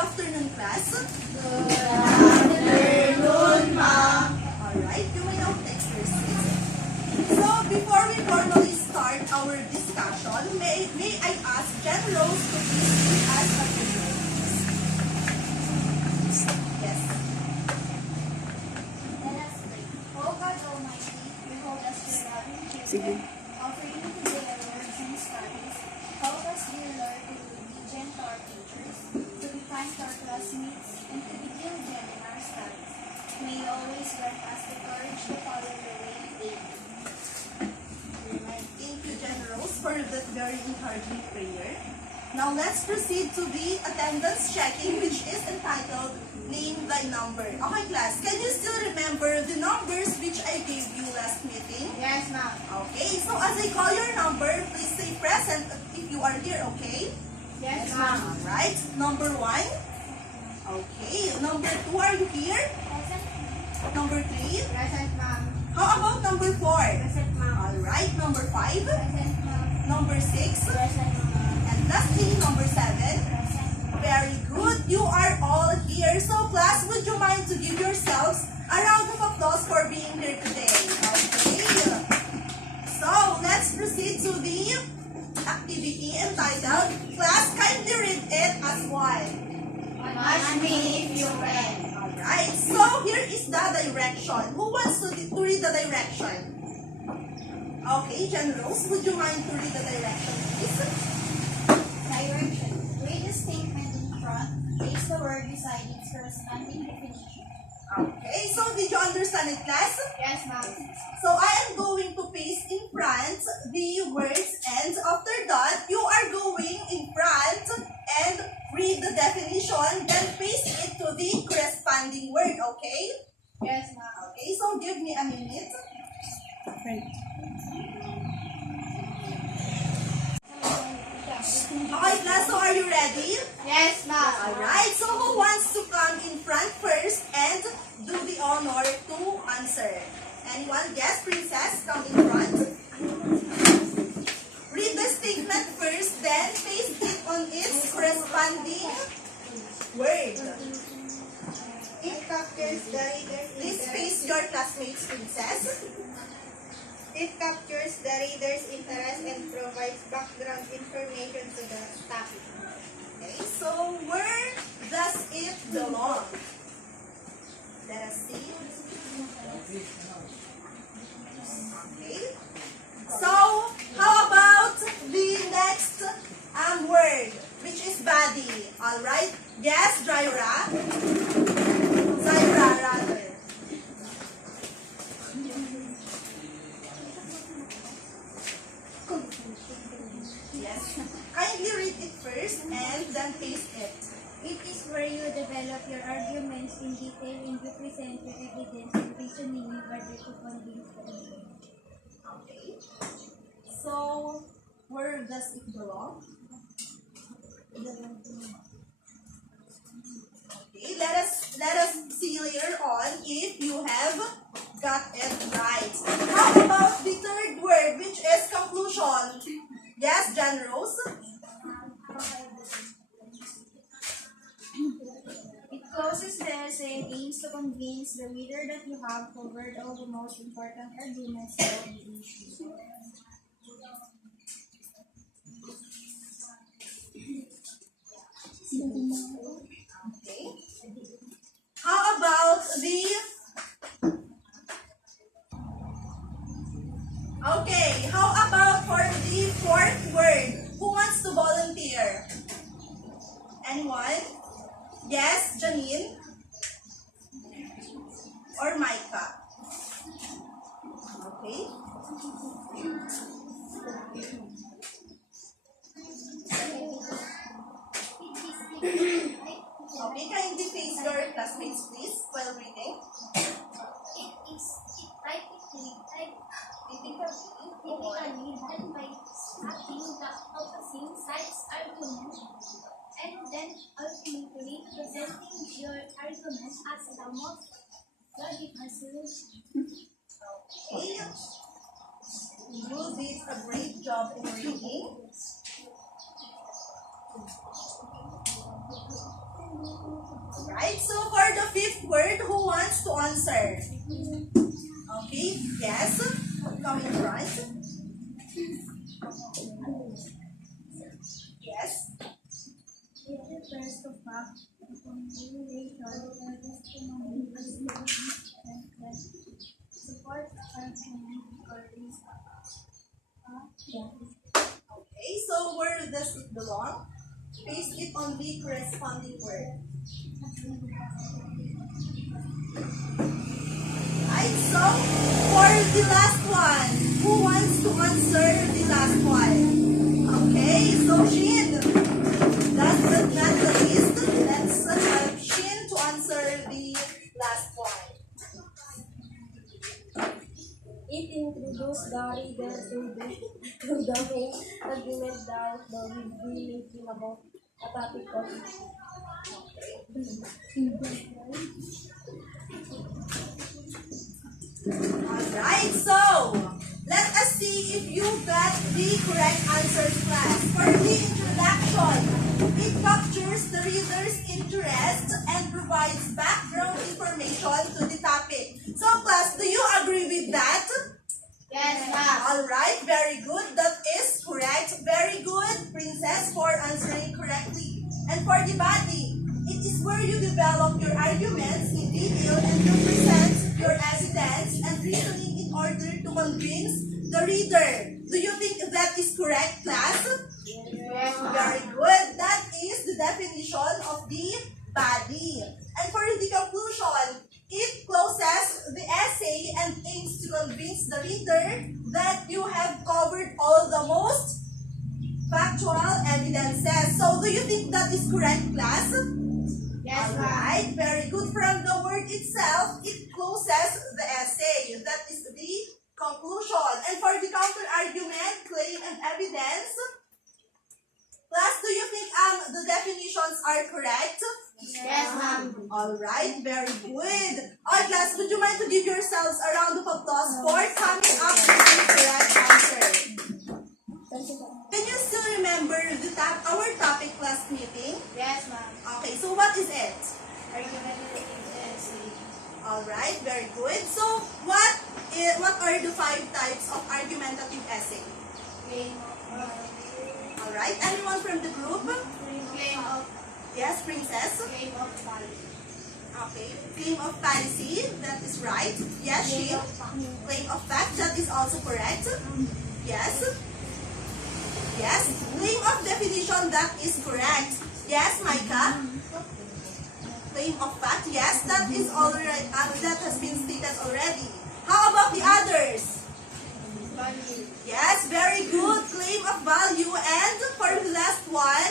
afternoon, class. Good afternoon, ma'am. Alright, you may now take your seats. So, before we formally start our discussion, may I ask Jen Rose to please lead us a prayer? Yes. Let us pray. O God Almighty, behold us your loving children, offering today our words and studies. Help us, dear Lord, to be obedient to our teachers, to be kind to our classmates, and to be diligent in our studies. May you always grant us the courage to follow your way. Amen. Thank you, Jen Rose, for that very encouraging prayer. Now, let's proceed to the attendance checking, which is entitled Name Thy Number. Okay, class, can you still remember the numbers which I gave you last meeting? Yes, ma'am. Okay, so as I call your number, please say present if you are here, okay? Yes, ma'am. Alright, number 1. Okay, number 2, are you here? Present. Number 3. Present, ma'am. How about number 4? Present, ma'am. Alright, number 5. Present, ma'am. Number 6. Present, ma'am. And lastly, number 7. Present. Very good, you are all here. So class, would you mind to give yourselves a round of applause for being here today? Okay. So, let's proceed to the activity entitled, class, kindly read it as one. Match me if you can. Alright, so here is the direction. Who wants to read the direction? Okay, Jen Rose, would you mind to read the direction, please? Direction. Read the statement in front. Place the word beside its corresponding definition. Okay, so did you understand it, class? Yes, ma'am. So I am going to paste in front the words, and after that, you are going in front and read the definition, then paste it to the corresponding word, okay? Yes, ma'am. Okay, so give me a minute. Okay, class, so are you ready? Yes, ma'am. Alright, so who wants to come in front first and do the honor to answer? Anyone? Yes, Princess, come in front. Read the statement first, then paste it on its corresponding word. It captures the reader's Please face your classmates, Princess. It captures the reader's interest and provides background information to the topic. Okay, so where does it belong? Let us see. Okay. So, how about the next word, which is body? Alright? Yes, Jaira? Zaira, rather. Yes. Kindly read it first and then paste it. It is where you develop your arguments in detail and you present your evidence and reasoning in order to convince the audience. Okay. So, where does it belong? Okay, let us see later on if you have got it right. How about the third word, which is conclusion? Yes, Jan Rose? It closes the essay and aims to convince the reader that you have covered all the most important arguments about the issue. Okay. How about the... Okay, how about for the fourth word? Who wants to volunteer? Anyone? Yes, Janine? Or Micah? Okay. Okay, kindly face your classmates, please, while reading. Typically done by starting the opposing side's argument and then ultimately presenting your argument as the most logical solution. Okay. You did a great job in reading. Right, so for the fifth word, who wants to answer? Okay, yes. Come in front. Yes. It refers to fact, continuation, testimony, and support argument or reason. Okay, so where does it belong? Paste it on the corresponding word. Right, so for the last one, who wants to answer the last one? Okay, so Shin, last but not the least, let's have Shin to answer the last one. It introduces the reader to the main argument that the will be making about a topic of Alright, so let us see if you got the correct answers, class. For the introduction, it captures the reader's interest and provides background information to the topic. So, class, do you agree with that? Yes, ma'am. Alright, very good. That is correct. Very good, Princess, for answering correctly. And for the body, it is where you develop your arguments in detail and you present your evidence and reasoning in order to convince the reader. Do you think that is correct, class? Yes, Very good. That is the definition of the body. And for the conclusion, it closes the essay and aims to convince the reader that you have covered all the most factual evidences. So, do you think that is correct, class? Yes, ma'am. Alright, very good. From the word itself, it closes the essay. That is the conclusion. And for the counter-argument, claim, and evidence, class, do you think the definitions are correct? Yes, ma'am. Alright, very good. Alright, class, would you mind to give yourselves a round of applause for coming up with the correct answer? Can you still remember our topic class meeting? Yes, ma'am. Okay, so what is it? Argumentative essay. Alright, very good. So, what are the 5 types of argumentative essay? Claim Alright, anyone from the group? of Yes, Princess? claim of policy. Okay, claim of fallacy, that is right. Yes, she. Claim of fact, that is also correct. Yes. Yes, claim of definition, that is correct. Yes, Micah? Claim of fact, yes, that is already, that has been stated already. How about the others? Value. Yes, very good. Claim of value. And for the last one,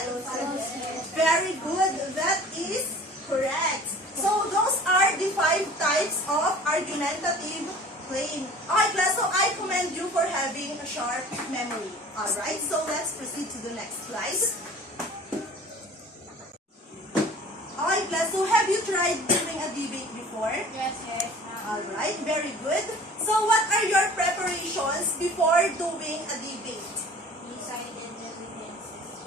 very good. That is correct. So those are the 5 types of argumentative claim. Alright, class, so I commend you for having a sharp memory. Alright, so let's proceed to the next slide. Alright, class, so have you tried doing a debate before? Yes, yes, ma'am. Alright, very good. So what are your preparations before doing a debate? Decided evidences.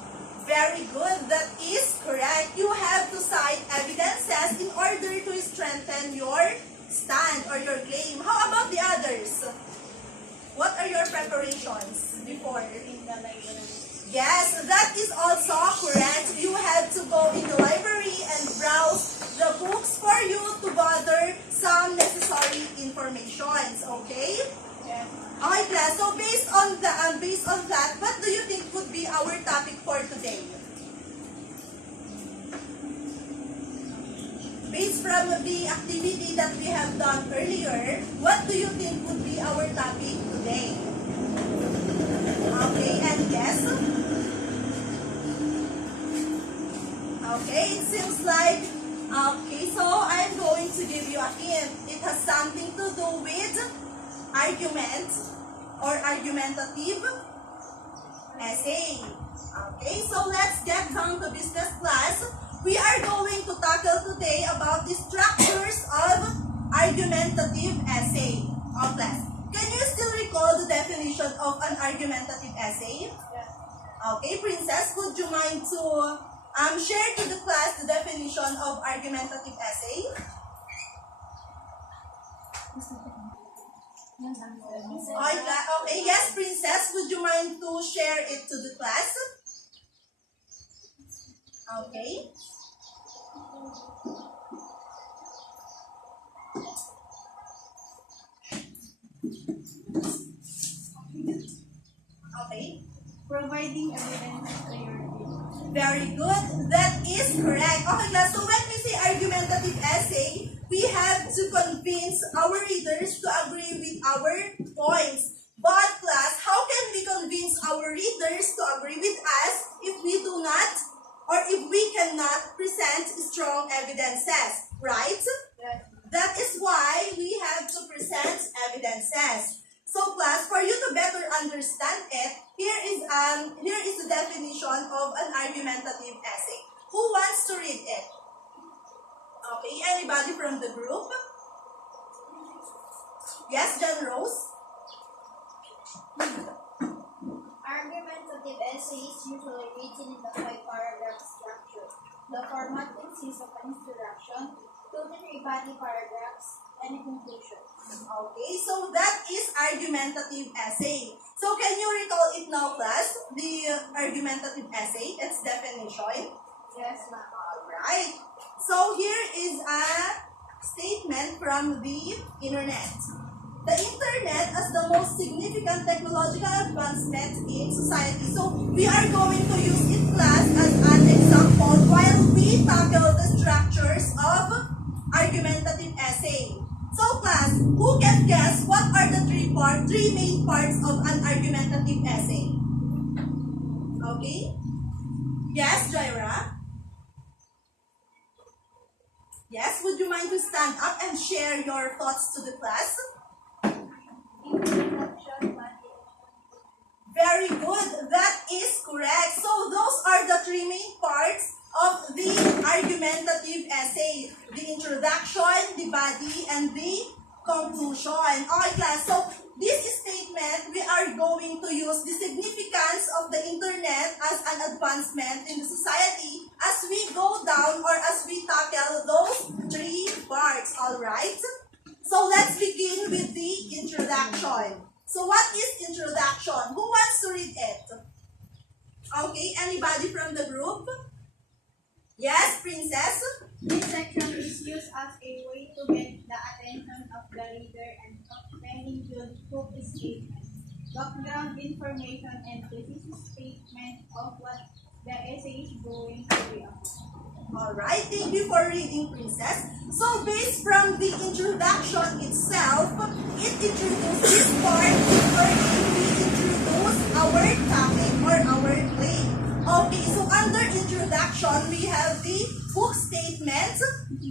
Very good, that is correct. You have to cite evidences in order to strengthen your stand or your claim. How about the others? What are your preparations before? In the library. Yes, that is also correct. You have to go in the library and browse the books for you to gather some necessary informations. Okay? Yes. Okay, class. So based on that, what do you think would be our topic for today? Based from the activity that we have done earlier, what do you think would be our topic today? Okay, and guess? Okay, it seems like, okay, so I'm going to give you a hint. It has something to do with argument or argumentative essay. Okay, so let's get down to business, class. We are going to tackle today about the structures of argumentative essay. Class, can you still recall the definition of an argumentative essay? Yes. Okay, Princess, would you mind to share to the class the definition of argumentative essay. Okay, yes, Princess, would you mind to share it to the class? Okay. Okay. Providing evidence to your view. Very good. That is correct. Okay, class. So when we say argumentative essay, we have to convince our readers to agree with our points. But class, how can we convince our readers to agree with us if we do not or if we cannot present strong evidences, right? Yes. That is why we have to present evidences. So class, for you to better understand it, here is the definition of an argumentative essay. Who wants to read it? Okay, anybody from the group? Yes, John Rose? Argumentative essays usually written in the 5-paragraph structure. The format consists of an introduction, 2 to 3 body paragraphs, and a conclusion. Okay, so that is argumentative essay. So can you recall it now, class? The argumentative essay, its definition? Yes, ma'am. Alright. So here is a statement from the internet. The internet as the most significant technological advancement in society. So we are going to use it, class, as an example while we tackle the structures of argumentative essay. So class, who can guess what are the three main parts of an argumentative essay? Okay? Yes, Jaira? Yes, would you mind to stand up and share your thoughts to the class? Introduction, body. Very good. That is correct. So those are the 3 main parts of the argumentative essay. The introduction, the body, and the conclusion. Okay, class. So this statement, we are going to use the significance of the internet as an advancement in the society as we go down or as we tackle those 3 parts. Alright? So let's begin with the introduction. So what is introduction? Who wants to read it? Okay, anybody from the group? Yes, Princess? This section is used as a way to get the attention of the reader and often includes hook statement, background information, and thesis statement of what the essay is going to be about. Alright, thank you for reading, Princess. So based from the introduction itself, it introduces this part wherein we introduce our topic or our claim. Okay, so under introduction, we have the hook statement,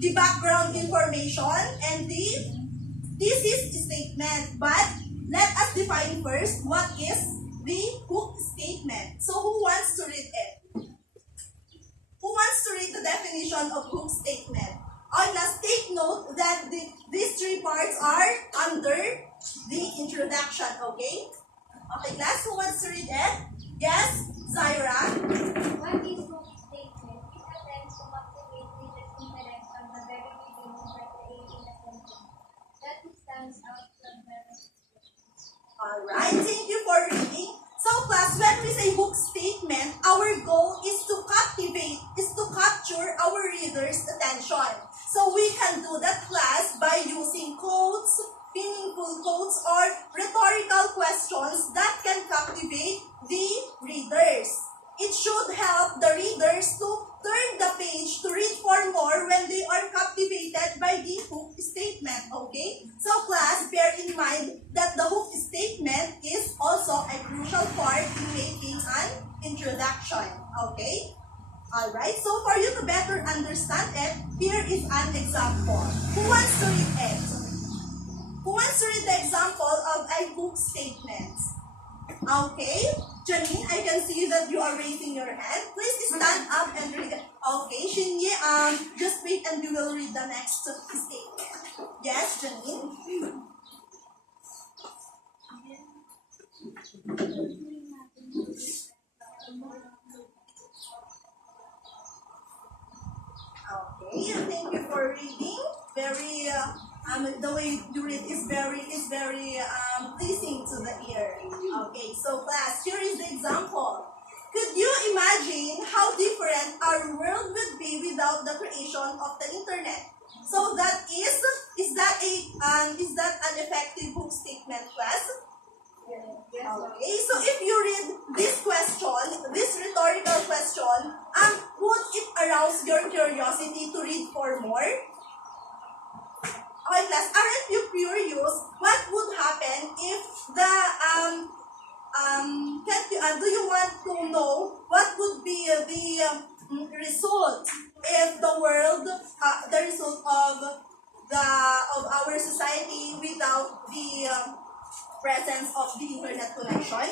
the background information, and the thesis statement. But let us define first what is the hook statement. So who wants to read it? Who wants to read the definition of hook statement? Let's take note that these 3 parts are under the introduction, okay? Okay, class, who wants to read it? Yes, Zaira? What is hook statement? It attempts to captivate readers' interest from the very beginning by creating a sentence that stands out from the rest. Alright, thank you for reading. So class, when we say hook statement, our goal is to capture our readers' attention. So we can do that, class, by using quotes, meaningful quotes, or rhetorical questions that can captivate the readers. It should help the readers to turn the page to read for more when they are captivated by the hook statement, okay? So class, bear in mind that the hook statement is also a crucial part in making an introduction, okay? Alright, so for you to better understand it, here is an example. Who wants to read it? Who wants to read the example of a hook statement? Okay, Janine, I can see that you are raising your hand. Please stand up and read it. Okay, Shinye, just wait and we will read the next statement. Yes, Janine? Okay, thank you for reading. Very, the way you read is very pleasing to the ear. Okay, so class, here is the example. Could you imagine how different our world would be without the creation of the internet? So that is that an effective book statement, class? Okay, so if you read this question, this rhetorical question, would it arouse your curiosity to read for more? Okay, class, aren't you curious what would happen if the do you want to know what would be the result if the world, the result of our society without the presence of the internet connection?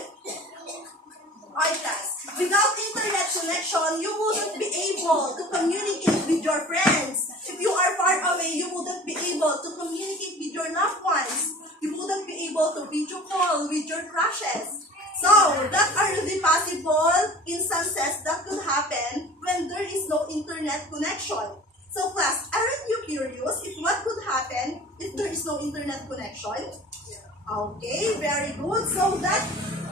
Okay, class. Without internet connection, you wouldn't be able to communicate with your friends. If you are far away, you wouldn't be able to communicate with your loved ones. You wouldn't be able to video call with your crushes. So, that are the possible instances that could happen when there is no internet connection. So, class, aren't you curious if what could happen if there is no internet connection? Okay, very good. So that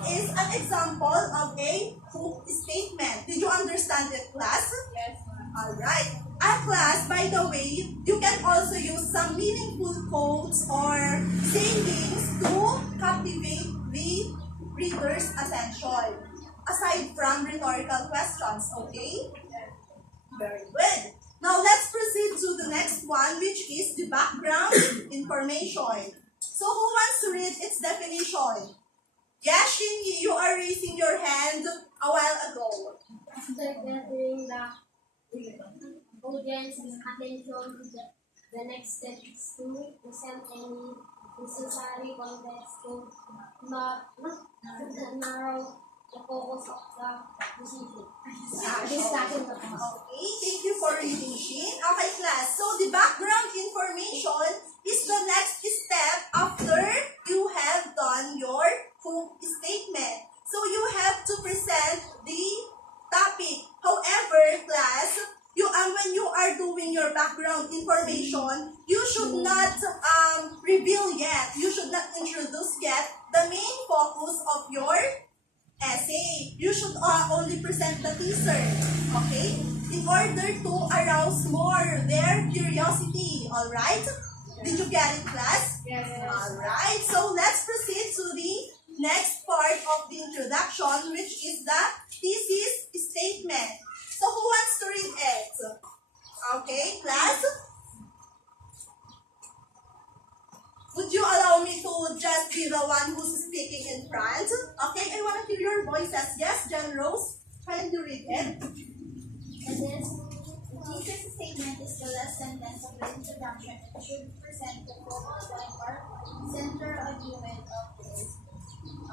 is an example of a hook statement. Did you understand it, class? Yes. Alright. At class, by the way, you can also use some meaningful quotes or sayings to captivate the reader's attention, aside from rhetorical questions, okay? Very good. Now let's proceed to the next one, which is the background information. So who wants to read its definition? Yes, Shinyi, you are raising your hand a while ago. After gathering the audience's attention, the next step is to present any necessary context to narrow the focus of the discussion. Okay, thank you for reading, Shin. Okay, class. So the background information is the next step after you have done your hook statement. So you have to present the topic. However, class, when you are doing your background information, you should not reveal yet. You should not introduce yet the main focus of your essay. You should only present the teaser, okay? In order to arouse more their curiosity, alright? Did you get it, class? Yes. Alright, so let's proceed to the next part of the introduction, which is the thesis statement. So who wants to read it? Okay, class? Would you allow me to just be the one who's speaking in front? Okay, I want to hear your voices. Yes, Jen Rose, can you read it? The thesis statement is the last sentence of the introduction and should present the focal point or central argument of this.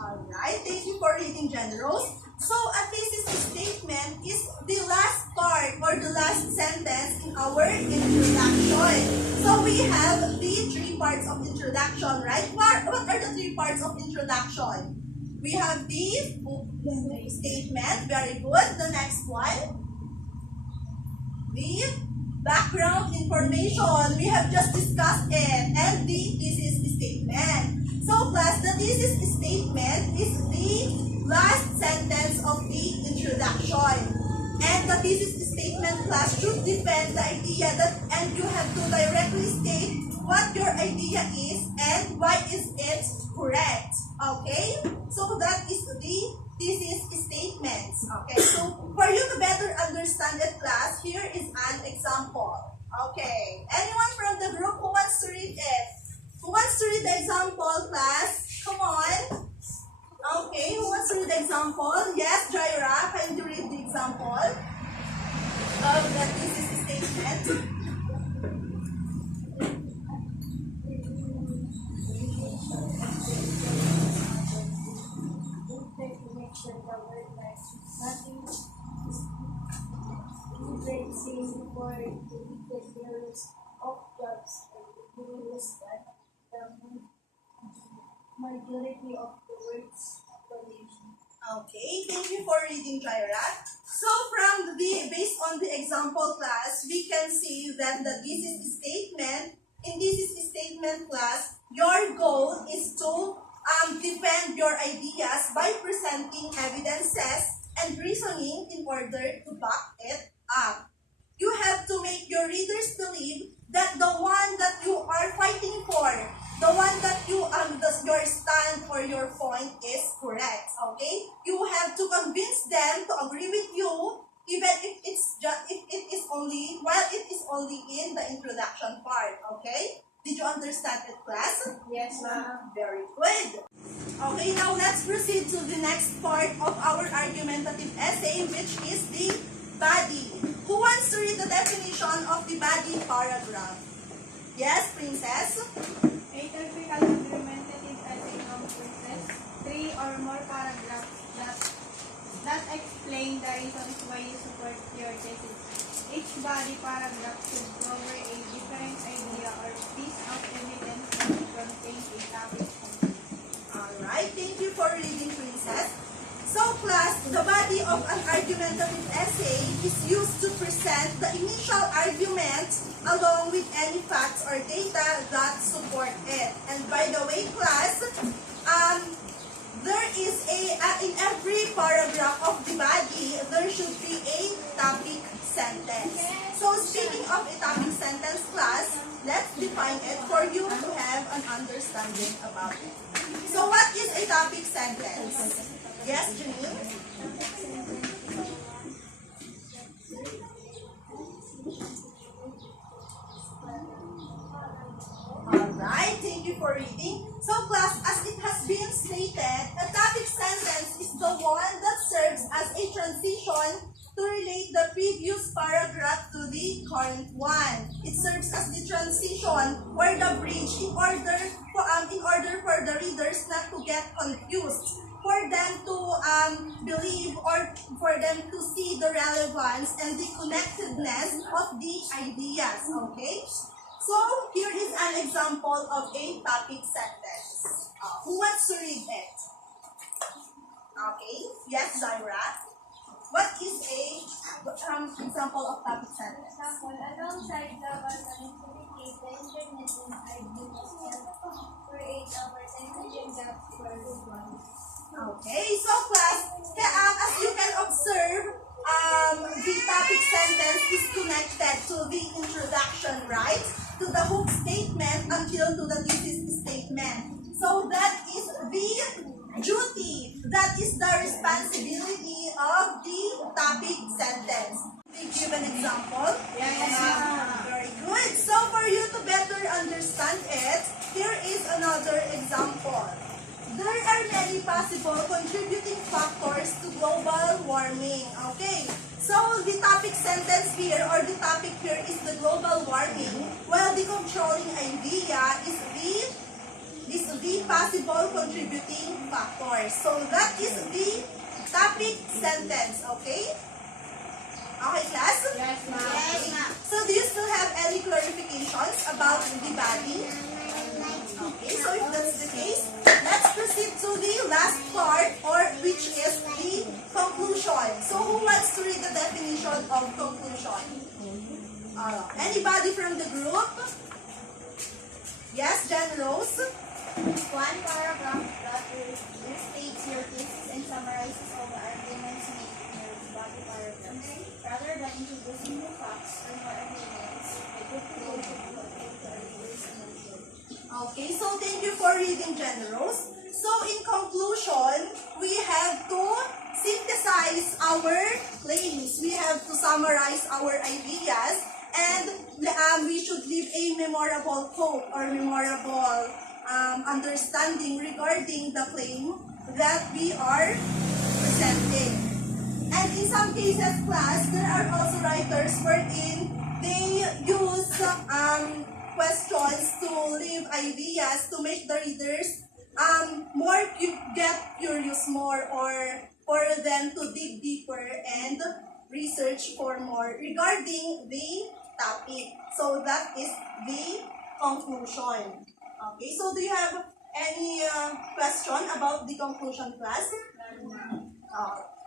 Alright, thank you for reading, Jen Rose. So, a thesis statement is the last part or the last sentence in our introduction. So, we have the three parts of introduction, right? What are the three parts of introduction? We have the statement, very good. The next one, the background information. We have just discussed it. And the thesis statement. So, class, the thesis statement is the last sentence of the introduction. And the thesis statement, class, should defend the idea that, and you have to directly state what your idea is and why is it correct. Okay? So that is the thesis statements. Okay? So for you to better understand it, class, here is an example. Okay. Anyone from the group who wants to read it? Who wants to read the example, class? Come on. Okay, who wants to read the example? Yes, Jaira, can you read the example of the thesis statement? For the various of jobs and rules that the majority of the world's population. Okay, thank you for reading, Jaira. So based on the example class, we can see that the thesis statement, in thesis statement class, your goal is to defend your ideas by presenting evidences and reasoning in order to back it up. You have to make your readers believe that the one that you are fighting for, the one that your stand or your point is correct. Okay? You have to convince them to agree with you, even if it is only in the introduction part. Okay? Did you understand it, class? Yes, ma'am. Very good. Okay, now let's proceed to the next part of our argumentative essay, which is the body. Who wants to read the definition of the body paragraph? Yes, Princess? A typical argumentative essay comprises 3 or more paragraphs that explain the reasons why you support your thesis. Each body paragraph should cover a different idea or piece of evidence that contains a topic. Alright, thank you for reading, Princess. So class, the body of an argumentative essay is used to present the initial argument along with any facts or data that support it. And by the way, class, there is in every paragraph of the body, there should be a topic sentence. So speaking of a topic sentence, class, let's define it for you to have an understanding about it. So what is a topic sentence? Yes, Janine? Alright, thank you for reading. So class, as it has been stated, a topic sentence is the one that serves as a transition to relate the previous paragraph to the current one. It serves as the transition or the bridge in order for the readers not to get confused, for them to believe or for them to see the relevance and the connectedness of the ideas. Okay? So here is an example of a topic sentence. Who wants to read it? Okay. Yes, Zaira. What is a example of topic sentence? Example, alongside the uncommunicated, the internet and ideas help create our intelligent gaps for everyone. Okay, so class, as you can observe, the topic sentence is connected to the introduction, right? To the hook statement until to the thesis statement. So that is the duty, that is the responsibility of the topic sentence. We give an example. Yes, ma'am. Very good. So for you to better understand it, here is another example. There are many possible contributing factors to global warming. Okay, so the topic sentence here or the topic here is the global warming, while the controlling idea is the possible contributing factors. So that is the topic sentence. Okay? Okay, class? Yes, ma'am. Okay. So do you still have any clarifications about the body? Okay, so if that's the case, let's proceed to the last part, or which is the conclusion. So who wants to read the definition of conclusion? Anybody from the group? Yes, Jen Rose? One paragraph that restates your thesis and summarizes all the arguments made in your body paragraph. Rather than introducing new facts or more evidence, a good conclusion will take the readers in the field. Okay, so thank you for reading, Jen Rose. So in conclusion, we have to synthesize our claims. We have to summarize our ideas, and we should leave a memorable quote or memorable understanding regarding the claim that we are presenting. And in some cases, class, there are also writers wherein they use questions to leave ideas to make the readers get curious more, or for them to dig deeper and research for more regarding the topic. So that is the conclusion. Okay, so do you have any question about the conclusion, class?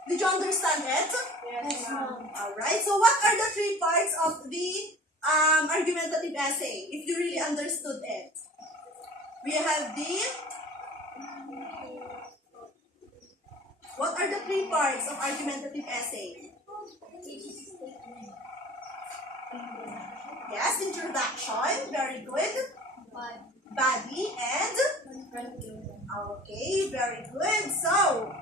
Did you understand it? Yes, ma'am. Alright, so what are the three parts of the argumentative essay, if you really understood it? We have the... What are the three parts of argumentative essay? Yes, introduction, very good. Body and... Okay, very good. So,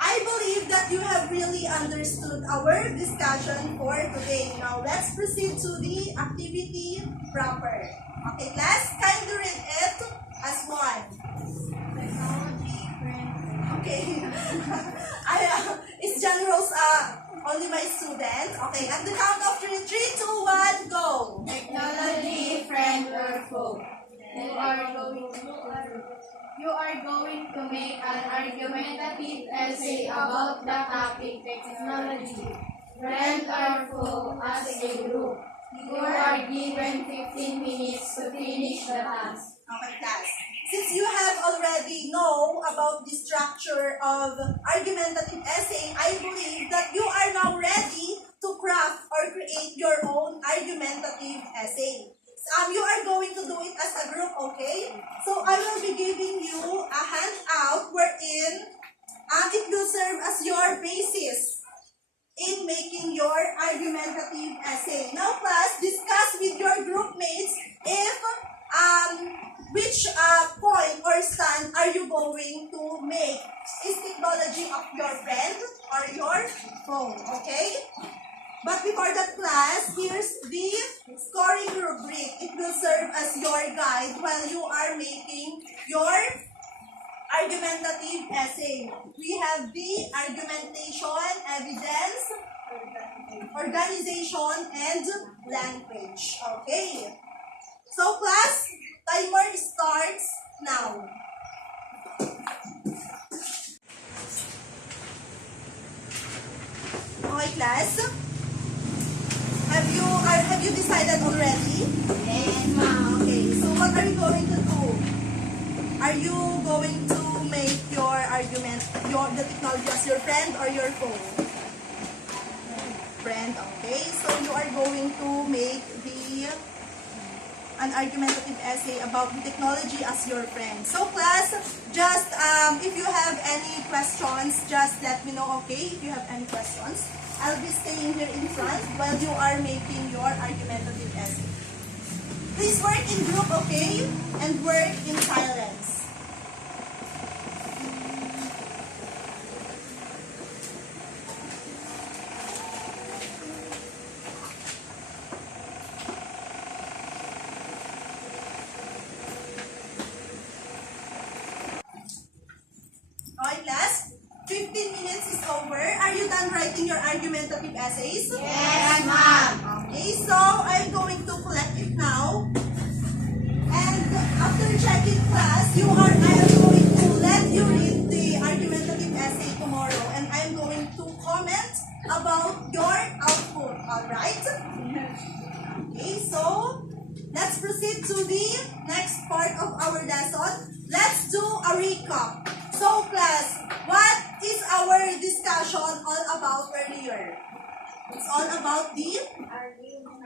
I believe that you have really understood our discussion for today. Now, let's proceed to the activity proper. Okay, class, kindly read it as one. Okay. It's General's only my student. Okay, at the count of 3, 3, 2, 1, go. Technology, friend or foe? You are going to make an argumentative essay about the topic technology, friend or foe as a group. You are given 15 minutes to finish the task. Okay, class. Since you have already know about the structure of argumentative essay, I believe that you are now ready to craft or create your own argumentative essay. You are going to do it as a group, okay? So I will be giving you a handout wherein it will serve as your basis in making your argumentative essay. Now, class, discuss with your group mates if which point or stand are you going to make? Is technology of your friend or your phone, okay? But before that, class, here's the scoring rubric. It will serve as your guide while you are making your argumentative essay. We have the argumentation, evidence, organization, and language. Okay. So, class, timer starts now. Okay, class. Have you decided already? Yes, ma'am. Okay, so what are you going to do? Are you going to make your argument, the technology as your friend or your foe? Friend, okay. So you are going to make an argumentative essay about the technology as your friend. So class, just if you have any questions, just let me know, okay? If you have any questions, I'll be staying here in front while you are making your argumentative essay. Please work in group, okay? And work in silence. Okay, class? 15 minutes is over. Are you done writing your argumentative essays? Yes, ma'am. Okay, so I'm going to collect it now. And after checking class, I am going to let you read the argumentative essay tomorrow. And I'm going to comment about your output. Alright? Okay, so let's proceed to the next part of our lesson. Let's do a recap. So class, what is our discussion all about earlier? It's all about the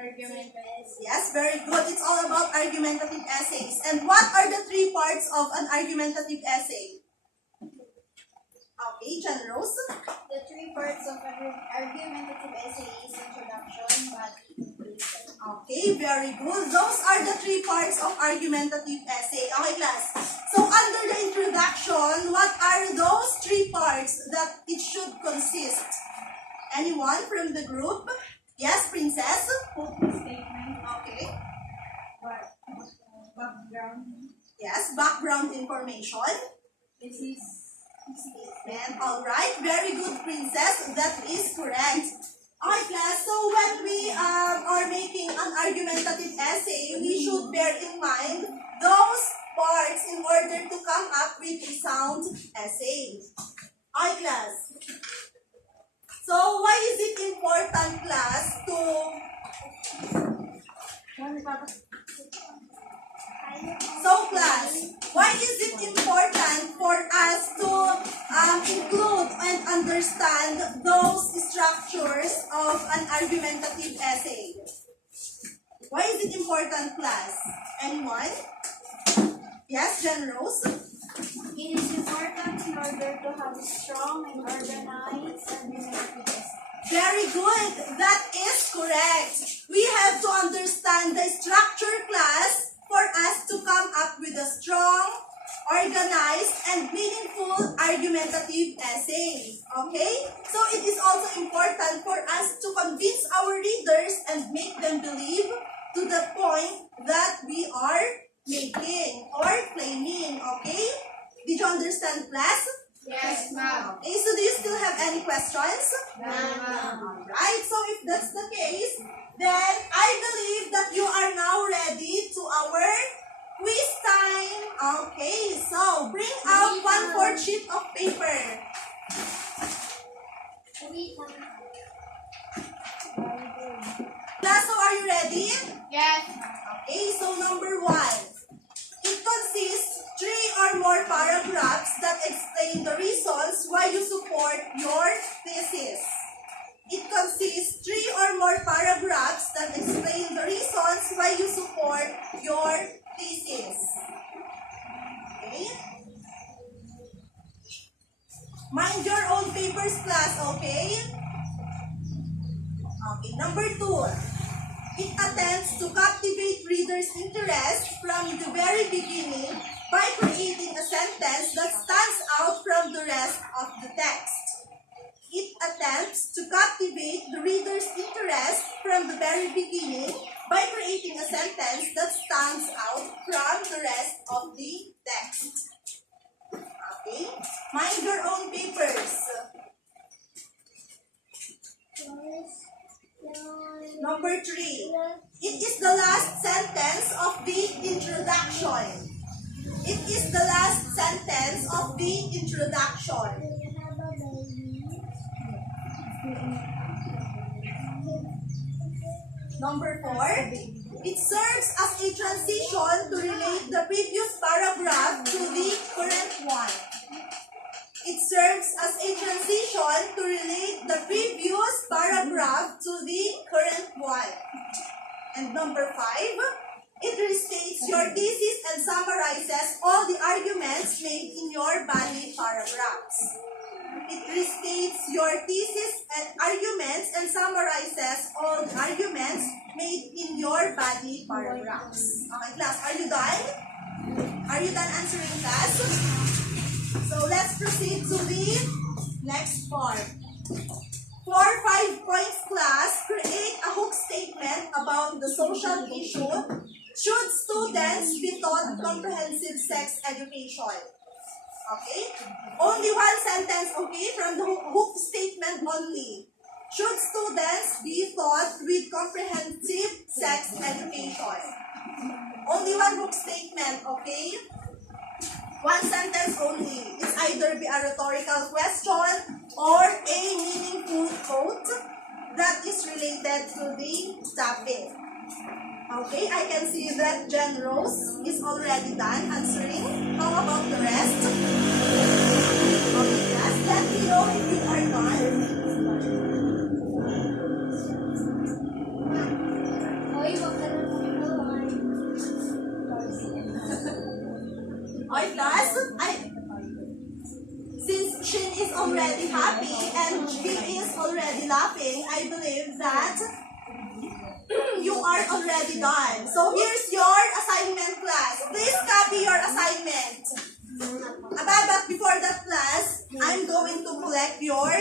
Argumentative. yes, very good. It's all about argumentative essays. And what are the three parts of an argumentative essay? Okay, Jan Rose. The three parts of an argumentative essay is introduction, body, and conclusion. Okay, very good. Those are the three parts of argumentative essay. Okay, class. So under the introduction, what are those three parts that it should consist? Anyone from the group? Yes, Princess? Statement. Okay. Background. Yes, background information. This is Statement. Alright, very good, Princess. That is correct. Okay, class. So when we are making an argumentative essay, we should bear in mind those parts in order to come up with a sound essay. Okay, class. So why is it important, class, to so class, Why is it important for us to include and understand those structures of an argumentative essay? Why is it important, class? Anyone? Yes, Jen Rose? It is important in order to have a strong and organized argumentative essay. Very good. That is correct. We have to understand the structure, class, for us to come up with a strong, organized, and meaningful argumentative essay. Okay? So it is also important for us to convince our readers and make them believe to the point that we are making or claiming. Okay? Did you understand, class? Yes, ma'am. Okay, so do you still have any questions? No, ma'am. Alright, so if that's the case, then I believe that you are now ready to our quiz time. Okay, so bring out 1/4 sheet of paper. Class, so are you ready? Yes. Okay, so number 1. It consists 3 or more paragraphs that explain the reasons why you support your thesis. It consists 3 or more paragraphs that explain the reasons why you support your thesis. Okay? Mind your own papers, class, okay? Okay, number 2. It attempts to captivate readers' interest from the very beginning by creating a sentence that stands out from the rest of the text. It attempts to captivate the reader's interest from the very beginning by creating a sentence that stands out from the rest of the text. Okay? Mind your own papers. Number 3. It is the last sentence of the introduction. It is the last sentence of the introduction. Number 4. It serves as a transition to relate the previous paragraph to the current one. It serves as a transition to relate the previous paragraph to the current one. And number 5, it restates your thesis and summarizes all the arguments made in your body paragraphs. It restates your thesis and arguments and summarizes all the arguments made in your body paragraphs. Okay, class, are you done? Are you done answering, class? So let's proceed to the next part. For 5 points, class, create a hook statement about the social issue. Should students be taught comprehensive sex education? Okay? Only 1 sentence, okay, from the hook statement only. Should students be taught with comprehensive sex education? Only 1 hook statement, okay? 1 sentence only. It's either be a rhetorical question or a meaningful quote that is related to the topic. Okay, I can see that Jen Rose is already done answering. How about the rest? Okay, class, let me know if you are done. Okay, class, since Shin is already happy and he is already laughing, I believe that you are already done. So here's your assignment, class. Please copy your assignment. But before that, class, I'm going to collect your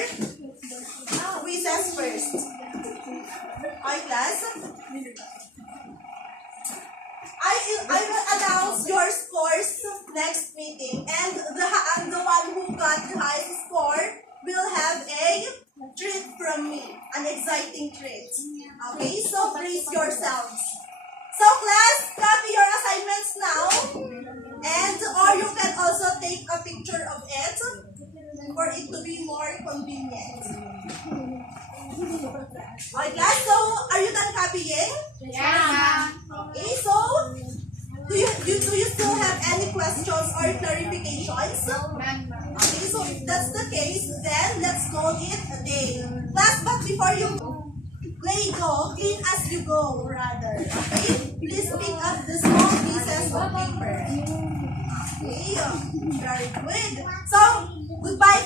quizzes first. Okay, class? I will announce your scores next meeting, and the one who got the highest score will have a treat from me, an exciting treat. Okay, so brace yourselves. So class, copy your assignments now, and or you can also take a picture of it for it to be more convenient. Okay, class, so are you done copying? Yeah. Okay, so do you still have any questions doubts or clarifications? Okay, so if that's the case, then let's call it a day. Class, but before you play go, clean as you go, rather. Okay? Please pick up the small pieces of paper. Okay, very good. So, goodbye